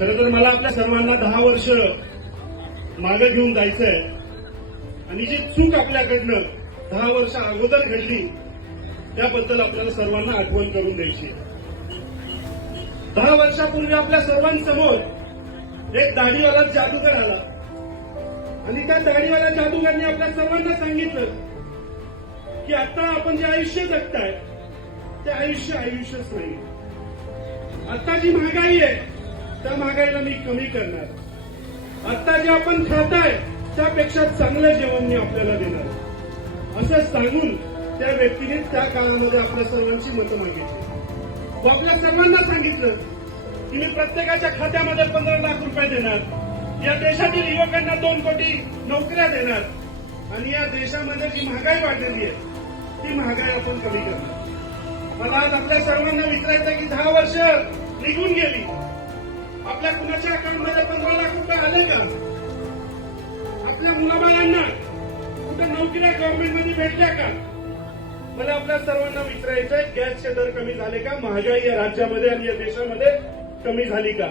खरं तर मला आपल्या सर्वांना 10 वर्ष मागे घेऊन जायचंय आणि जी चूक आपल्याकडनं 10 वर्ष अगोदर घडली त्याबद्दल आपल्याला सर्वांना आठवण करून द्यायची. 10 वर्षापूर्वी आपल्या सर्वांसमोर एक दाढीवाला जादूगर आला आणि त्या दाढीवाल्या जादूगारने आपल्या सर्वांना सांगितलं की आता आपण जे आयुष्य जगताय ते आयुष्यच नाही. आता जी महागाई आहे त्या महागाईला मी कमी करणार. आता जे आपण खाताय त्यापेक्षा चांगलं जेवण मी आपल्याला देणार, असं सांगून त्या व्यक्तीने त्या काळामध्ये आपल्या सर्वांची मतं मागितली. व आपल्या सर्वांना सांगितलं की मी प्रत्येकाच्या खात्यामध्ये 15 लाख रुपये देणार, या देशातील युवकांना 2 कोटी नोकऱ्या देणार आणि या देशामध्ये जी महागाई वाढलेली आहे ती महागाई आपण कमी करणार. मला आज आपल्या सर्वांना विचारायचं की 10 वर्ष निघून गेली, आपल्या कुणाच्या अकाउंटमध्ये 15 लाख रुपये आले का? आपल्या मुलाबाळांना कुठं नोकऱ्या गव्हर्नमेंटमध्ये भेटल्या का? मला आपल्या सर्वांना विचारायचंय, गॅसचे दर कमी झाले का? महागाई या राज्यामध्ये आणि या देशामध्ये कमी झाली का?